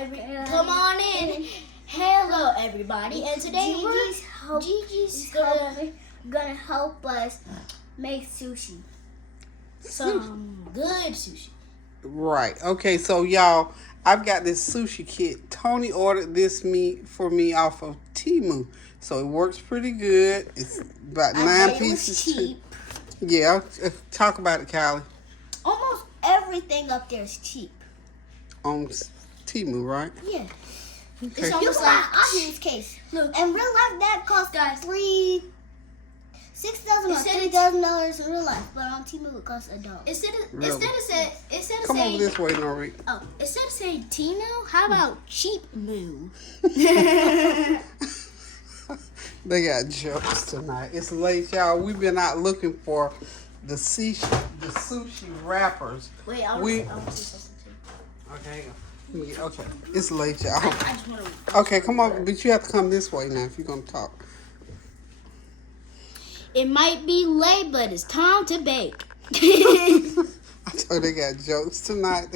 Come on in. Hello, everybody. And today Gigi's gonna help us make sushi. Some good sushi. Right. Okay, so y'all, I've got this sushi kit. Tony ordered this for me off of Temu. So it works pretty good. It's about 9 pieces. It was cheap. Yeah, talk about it, Kyilee. Almost everything up there is cheap. On Temu, right? Yeah. Okay. It's almost like Oculus case. Look. In real life, that costs $6,000 or $3,000 in real life, but on Temu it costs $1. Instead of Come saying, over this way, Norrek. Oh, instead of saying Temu, how about Cheap Moo? They got jokes tonight. It's late, y'all. We've been out looking for the sushi wrappers. Wait, I want to say something too. Okay. It's late, y'all. I just want to. Okay, come on, but you have to come this way now if you're gonna talk. It might be late, but it's time to bake. I told they got jokes tonight.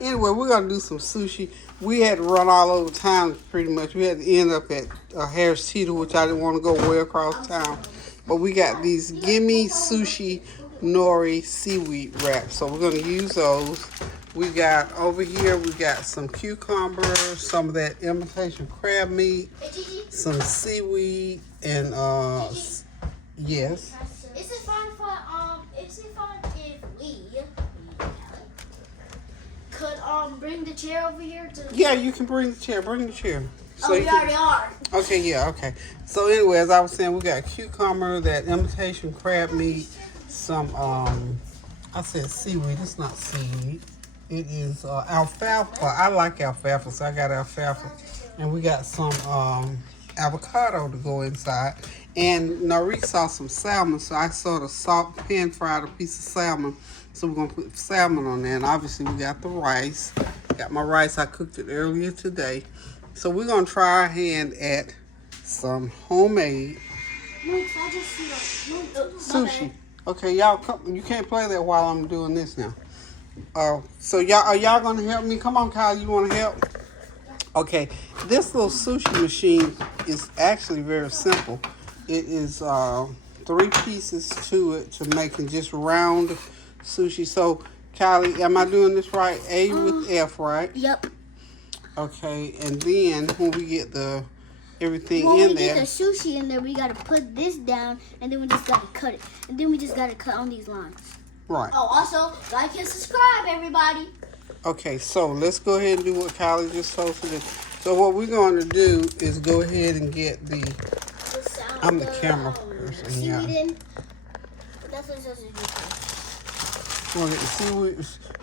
Anyway, we're going to do some sushi. We had to run all over town pretty much. We had to end up at Harris Teeter, which I didn't want to go way across town. But we got these Gimme Sushi Nori seaweed wraps. So we're going to use those. We got over here, we got some cucumbers, some of that imitation crab meat, some seaweed, and yes. Is it fine if we could bring the chair over here to? Yeah, you can bring the chair. Bring the chair. So we already are. Okay, yeah, okay. So anyway, as I was saying, we got cucumber, that imitation crab meat, some I said seaweed. It's not seaweed. It is alfalfa. I like alfalfa, so I got alfalfa, and we got some avocado to go inside. And Norrek saw some salmon, so I sort of pan fried a piece of salmon. So we're going to put salmon on there. And obviously we got the rice. Got my rice. I cooked it earlier today. So we're going to try our hand at some homemade sushi. Okay, y'all, come. You can't play that while I'm doing this now. So are y'all going to help me? Come on, Kyle, you want to help? Okay, this little sushi machine is actually very simple. It is 3 pieces to it to making just round sushi. So, Kyilee, am I doing this right? A with F, right? Yep. Okay, and then when we get everything when in we there. Get the sushi in there, we got to put this down, and then we just got to cut it. And then we just got to cut on these lines. Right. Oh, also, like and subscribe, everybody. Okay, so let's go ahead and do what Kyilee just told us to do. So what we're going to do is go ahead and get I'm the camera person, yeah. That's what it says. We're going to get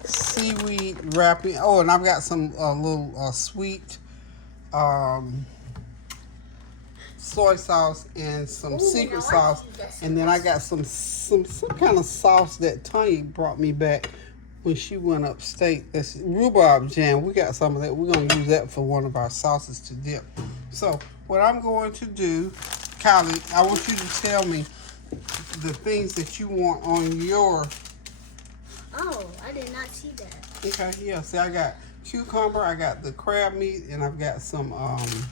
the seaweed wrapping. Oh, and I've got some little sweet soy sauce and some secret sauce. And then I got some kind of sauce that Tanya brought me back when she went upstate. That's rhubarb jam. We got some of that. We're going to use that for one of our sauces to dip. So what I'm going to do, Kyilee, I want you to tell me the things that you want on your... Oh, I did not see that. Okay, yeah. See, I got cucumber, I got the crab meat, and I've got some...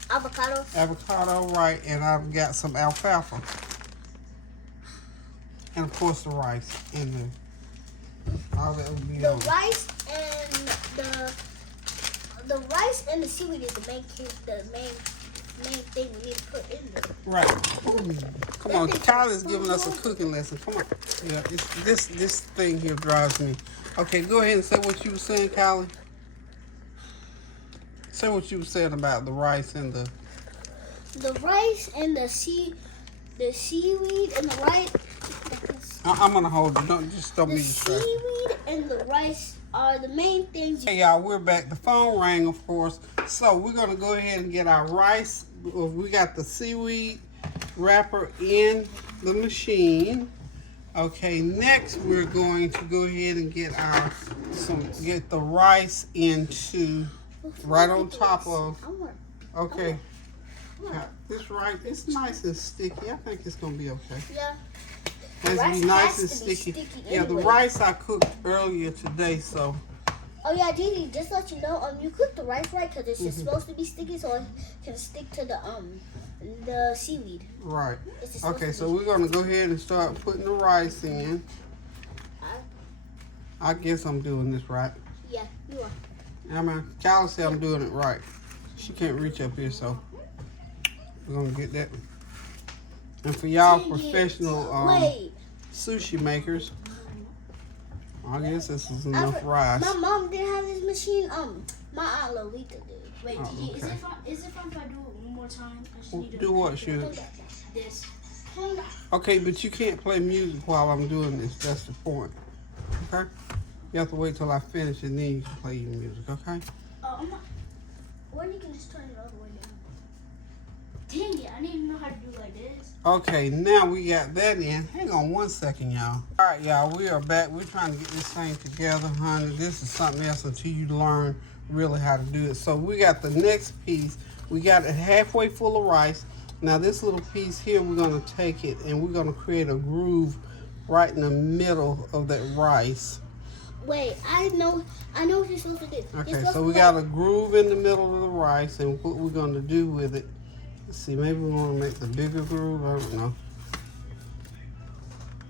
avocado. Avocado, right, and I've got some alfalfa. And, of course, the rice in there. All that would be the on. rice and the seaweed is the main thing we need to put in there. Right. Come on, Kylie's giving us a cooking lesson. Come on. Yeah, this thing here drives me. Okay, go ahead and say what you were saying, Kyilee. Say what you were saying about the rice and the... The rice and the seaweed and the rice... I'm going to hold it. Don't be distracted. The seaweed and the rice are the main things. Hey, y'all, we're back. The phone rang, of course. So we're going to go ahead and get our rice. We got the seaweed wrapper in the machine. Okay, next we're going to go ahead and get the rice into right on top of. Okay. This rice, it's nice and sticky. I think it's going to be okay. Yeah. It has to be nice and sticky. Yeah, the rice I cooked earlier today, so Oh yeah, Gigi, just to let you know, you cook the rice right because it's just supposed to be sticky, so it can stick to the seaweed. Right. Okay, so we're gonna go ahead and start putting the rice in. I guess I'm doing this right. Yeah, you are. Kyilee said I'm doing it right. She can't reach up here, so we're gonna get that. And for y'all professional sushi makers, I guess this is enough rice. My mom didn't have this machine. My Aunt Lolita did. Wait, Gigi, is it fun if I do it one more time? I just need to do what, Shushi? This. Okay, but you can't play music while I'm doing this. That's the point. Okay? You have to wait till I finish and then you can play your music, okay? I'm not. Or you can just turn it all the way down. Dang it, I didn't even know how to do like this. Okay, now we got that in. Hang on one second, y'all. All right, y'all, we are back. We're trying to get this thing together, honey. This is something else until you learn really how to do it. So we got the next piece. We got it halfway full of rice. Now this little piece here, we're gonna take it and we're gonna create a groove right in the middle of that rice. Wait, I know what you're supposed to do. Okay, so we got a groove in the middle of the rice, and what we're gonna do with it, let's see, maybe we wanna make the bigger groove, I don't know.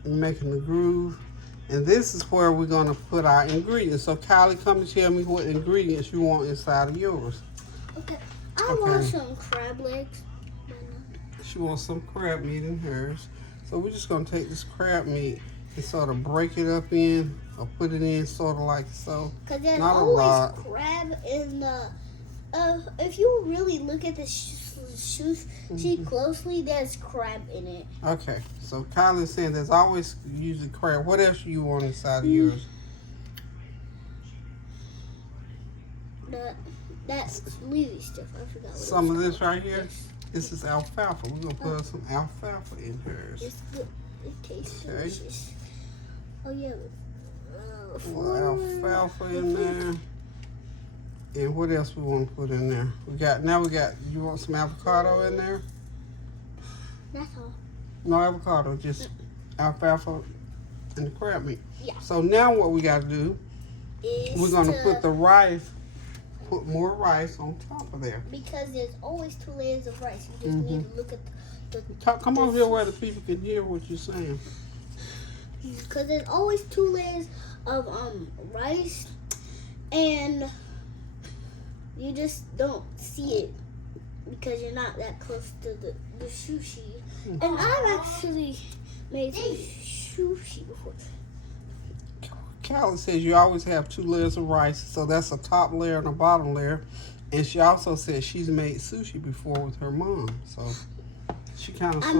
We're making the groove, and this is where we're gonna put our ingredients. So Kyilee, come and tell me what ingredients you want inside of yours. Okay, I want some crab legs. She wants some crab meat in hers. So we're just gonna take this crab meat and sort of break it up in, or put it in sort of like so. Because there's always crab in the, if you really look at the sushi closely, there's crab in it. Okay, so Kylie's saying there's always usually crab. What else you want inside of yours? That's leafy stuff. I forgot what some of this right here? Yes. This is alfalfa. We're going to put some alfalfa in hers. It's good. It tastes delicious. Oh, yeah. Alfalfa in there. And what else we want to put in there? You want some avocado in there? That's all. No avocado, just alfalfa and the crab meat. Yeah. So now what we got to do, we're going to put the rice, put more rice on top of there. Because there's always 2 layers of rice. You just need to look at Come over here where the people can hear what you're saying. Because there's always 2 layers of rice, and you just don't see it because you're not that close to the sushi. And I've actually made some sushi before. Kyilee says you always have 2 layers of rice, so that's a top layer and a bottom layer. And she also said she's made sushi before with her mom, so she kind of. I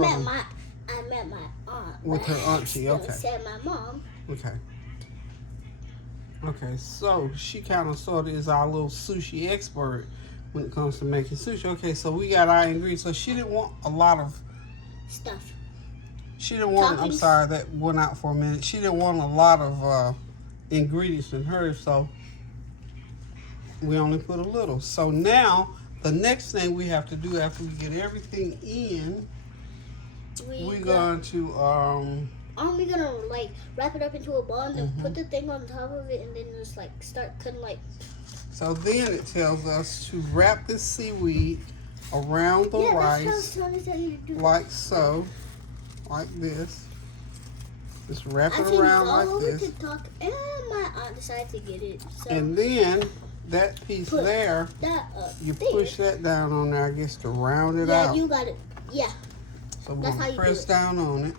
met my aunt. With her auntie, okay. Said my mom. Okay. Okay, so she kind of sort of is our little sushi expert when it comes to making sushi. Okay, so we got our ingredients. So she didn't want a lot of stuff. She didn't want. I'm sorry, that went out for a minute. She didn't want a lot of ingredients in hers, so we only put a little. So now the next thing we have to do after we get everything in, we're going to aren't we gonna like wrap it up into a ball and then put the thing on top of it and then just like start cutting like. So then it tells us to wrap this seaweed around the rice, like so, like this. Just wrap it around like this. And my aunt decided to get it. So and then that piece there, you push that down on there, I guess, to round it out. Yeah, you got it. Yeah. So we're going to press down on it,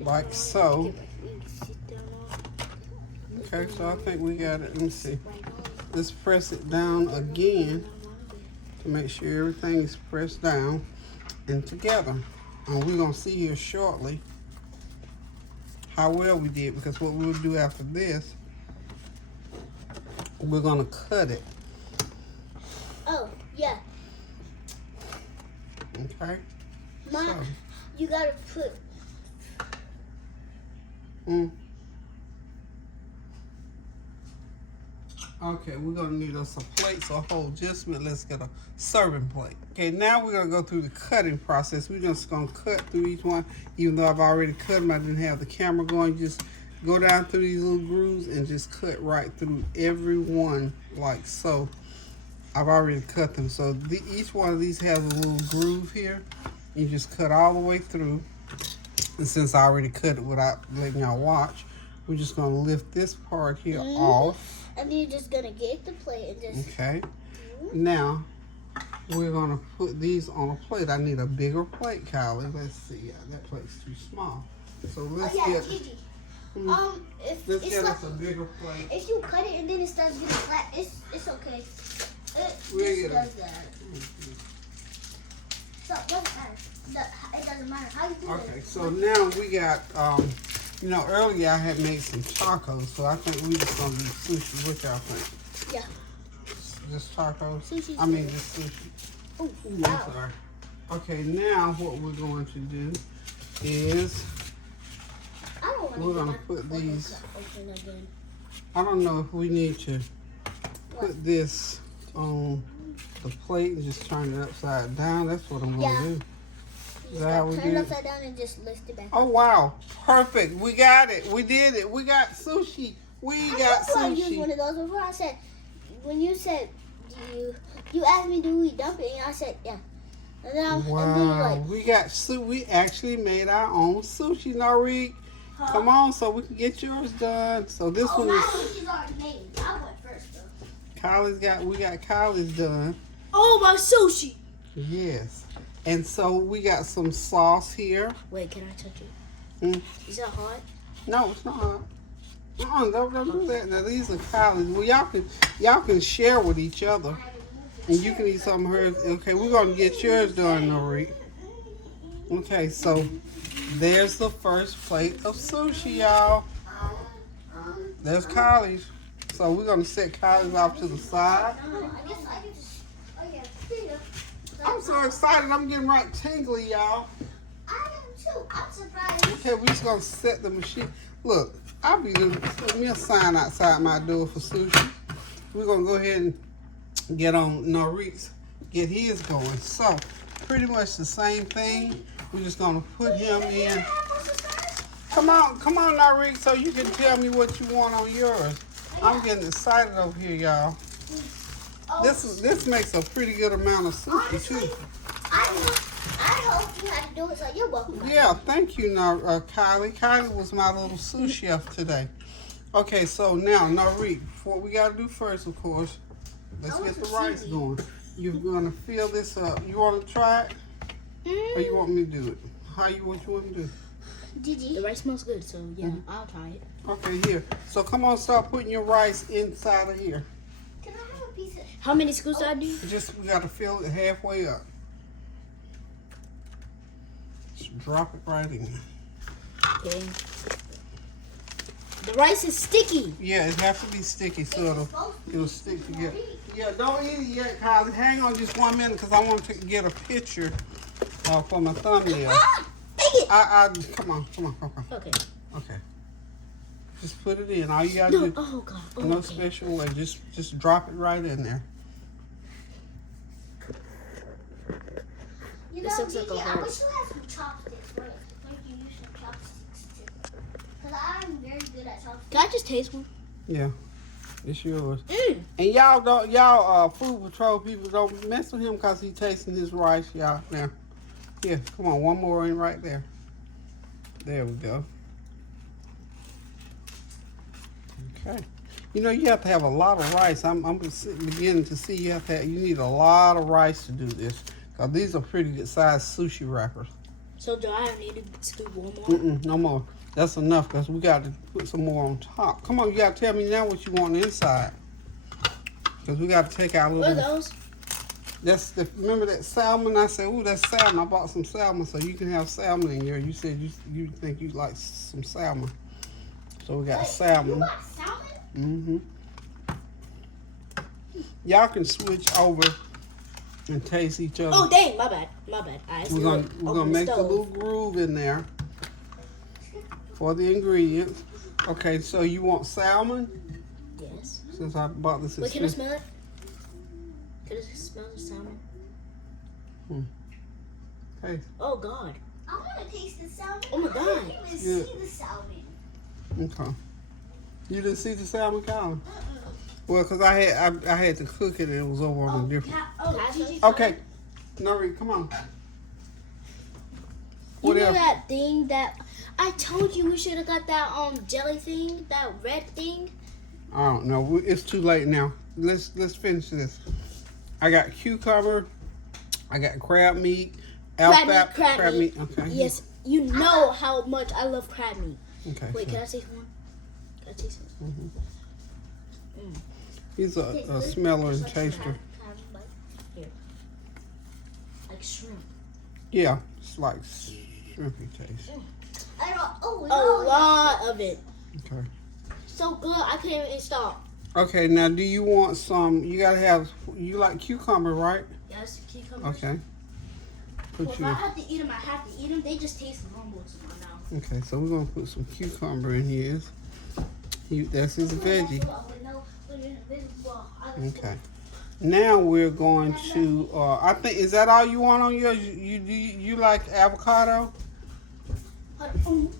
like so. Okay, so I think we got it. Let me see. Let's press it down again to make sure everything is pressed down and together. And we're going to see here shortly how well we did, because what we'll do after this, we're going to cut it. Oh, yeah. Okay. You gotta put. Okay, we're gonna need us a plate, so hold just a minute. Let's get a serving plate. Okay, now we're gonna go through the cutting process. We're just gonna cut through each one. Even though I've already cut them, I didn't have the camera going. You just go down through these little grooves and just cut right through every one like so. I've already cut them. So each one of these has a little groove here. You just cut all the way through. And since I already cut it without letting y'all watch, we're just going to lift this part here off. And you're just going to get the plate and just... Okay. Now, we're going to put these on a plate. I need a bigger plate, Kyilee. Let's see. Yeah, that plate's too small. So let's get... Gigi. Let's get us a bigger plate. If you cut it and then it starts getting flat, it's okay. We'll It get does that. So it doesn't matter. It doesn't matter how you do it. Okay, so now we got, you know, earlier I had made some tacos, so I think we just gonna do sushi. What y'all think? Yeah. Just tacos? Sushi's I mean, good. just sushi. Oh, Ooh, I'm sorry. Okay, now what we're going to do is we're gonna put these. I don't know if we need to put this on the plate and just turn it upside down. That's what I'm gonna do. Is that how we turn do it it? upside down and just lift it back. Oh wow, perfect. We got it. We did it. We got sushi. We got I used one sushi. of those before. I said, when you said, you asked me, do we dump it? And I said, yeah. And then and then you're Wow, like, we got we actually made our own sushi, Norrek. Come on, so we can get yours done. So this one my is sushi's already made. I went first though. we got Kylie's done. Oh, my sushi. Yes. And so we got some sauce here. Wait, can I touch it? Mm. Is that hot? No, it's not. Don't do that. Now these are Kylie's. Well, y'all can share with each other, and you can eat some of hers. Okay, we're gonna get yours done, Norrek. Okay, so there's the first plate of sushi, y'all. There's Kylie's. So we're gonna set Kylie's off to the side. I guess I can just, oh yeah, here. I'm so excited. I'm getting right tingly, y'all. I am too. I'm surprised. Okay, we're just gonna set the machine. Look, I'll be doing me a sign outside my door for sushi. We're gonna go ahead and get on Norrek's, get his going. So, pretty much the same thing. We're just gonna put him in. Come on, Norrek, so you can tell me what you want on yours. I'm getting excited over here, y'all. This makes a pretty good amount of sushi too. I hope you had to do it, so you're welcome. Yeah, thank you, Kyilee. Kyilee was my little sous chef today. Okay, so now, Norrek, what we got to do first, of course, let's get the rice going. You're going to fill this up. You want to try it? Or you want me to do it? What you want me to do? The rice smells good, so yeah, I'll try it. Okay, here. So come on, start putting your rice inside of here. Can I have a piece of... How many scoops do I do? We got to fill it halfway up. Just drop it right in. Okay. The rice is sticky. Yeah, it has to be sticky so it'll stick together. Yeah, don't eat it yet, Kyilee. Hang on just 1 minute because I want to get a picture for my thumbnail. Come on. Okay. Okay. Just put it in. All you gotta do. Oh God. Oh, No okay. special way. Just drop it right in there. You This know, looks like a Gigi, I heart. wish you had some chopsticks, right? Like you use some chopsticks too. Because I'm very good at chopsticks. Can I just taste one? Yeah. It's yours. Mm. And y'all food patrol people don't mess with him because he's tasting his rice, y'all. Now, here, come on, one more in right there. There we go. Okay. You know, you have to have a lot of rice. I'm beginning to see you need a lot of rice to do this. Because these are pretty good sized sushi wrappers. So do I need to scoop one more? No more. That's enough because we got to put some more on top. Come on, you got to tell me now what you want inside. Because we got to take out a What little. are those? Remember that salmon? I said, ooh, that's salmon. I bought some salmon so you can have salmon in here. You said you think you'd like some salmon. So we got salmon. You got salmon? Y'all can switch over and taste each other. Oh dang, my bad. We're gonna make the little groove in there for the ingredients. Okay, so you want salmon? Yes. Since I bought this. Wait, can I smell it? Can I smell the salmon? Hey. Oh God. I want to taste the salmon. Oh my God. I didn't even see the salmon. Okay. You didn't see the salmon collar? Well, cause I had to cook it and it was over on a different. Okay. Norrek, come on. You What know else? that thing that I told you we should have got that jelly thing, that red thing. I don't know. It's too late now. Let's finish this. I got cucumber. I got crab meat. Crab meat. Okay. Yes, you know how much I love crab meat. Okay. Wait, can I taste one? Can I taste it? He's a smeller and taster. Here. Like shrimp. Yeah, it's like shrimpy taste. I don't. A lot of it. Okay. So good, I can't even stop. Okay, now do you want some? You gotta have. You like cucumber, right? Yes, cucumbers. Okay. Well, if I have to eat them, I have to eat them. They just taste normal to my mouth. Okay, so we're gonna put some cucumber in here. That's his veggie. Okay. Now we're going to. I think is that all you want on yours? You like avocado? Avocado?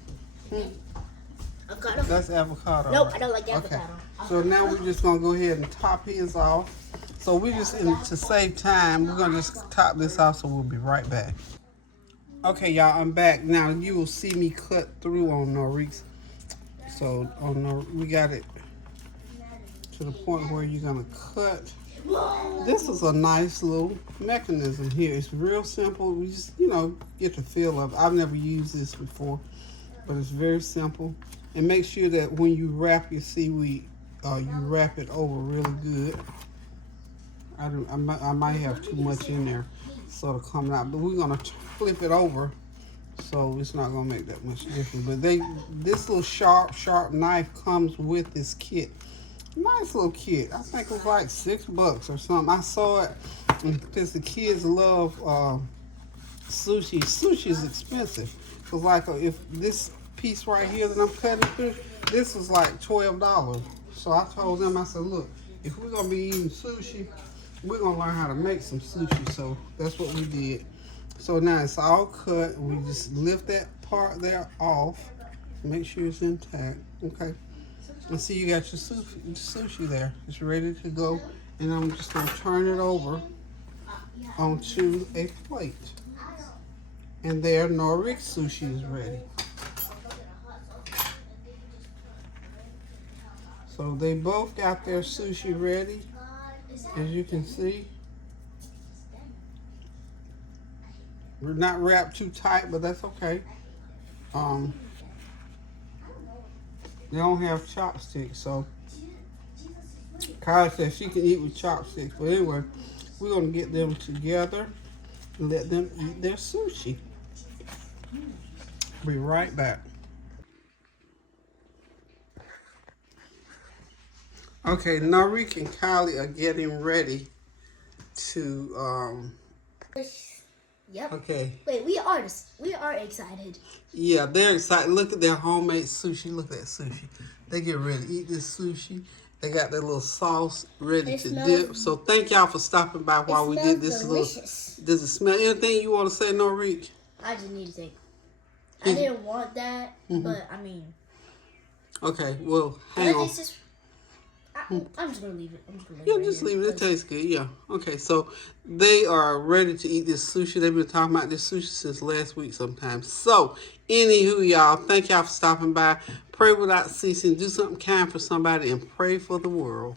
That's avocado. Nope, right? I don't like avocado. Okay. So now we're just gonna go ahead and top his off. So we just, to save time, we're gonna just top this off. So we'll be right back. Okay, y'all, I'm back. Now you will see me cut through on Norrek's. So we got it to the point where you're gonna cut. This is a nice little mechanism here. It's real simple. We just, get the feel of it. I've never used this before, but it's very simple. And make sure that when you wrap your seaweed, you wrap it over really good. I might have too much in there, sort of coming out. But we're gonna flip it over, so it's not gonna make that much difference. But this little sharp knife comes with this kit. Nice little kit. I think it was like $6 or something. I saw it because the kids love sushi. Sushi is expensive. Cause like if this piece right here that I'm cutting through, this was like $12. So I told them, I said, look, if we're gonna be eating sushi, we're gonna learn how to make some sushi. So that's what we did. So now it's all cut. We just lift that part there off. Make sure it's intact. Okay. And see, you got your sushi there. It's ready to go. And I'm just gonna turn it over onto a plate. And there, Norrek's sushi is ready. So they both got their sushi ready, as you can see. We're not wrapped too tight, but that's okay. They don't have chopsticks, so Kyle said she can eat with chopsticks. But anyway, we're gonna get them together and let them eat their sushi. Be right back. Okay, Norrek and Kyilee are getting ready to Yep. Okay. Wait, we are excited. Yeah, they're excited. Look at their homemade sushi. Look at that sushi. They get ready to eat this sushi. They got their little sauce ready to dip. So thank y'all for stopping by while we did this delicious. Does it smell? Anything you want to say, Norrek? I just need to take. I didn't want that, but I mean. Okay, well, hang on. I'm just gonna leave it. Yeah, just leave it. It tastes good. Yeah. Okay, so they are ready to eat this sushi. They've been talking about this sushi since last week sometime. So, anywho, y'all, thank y'all for stopping by. Pray without ceasing. Do something kind for somebody and pray for the world.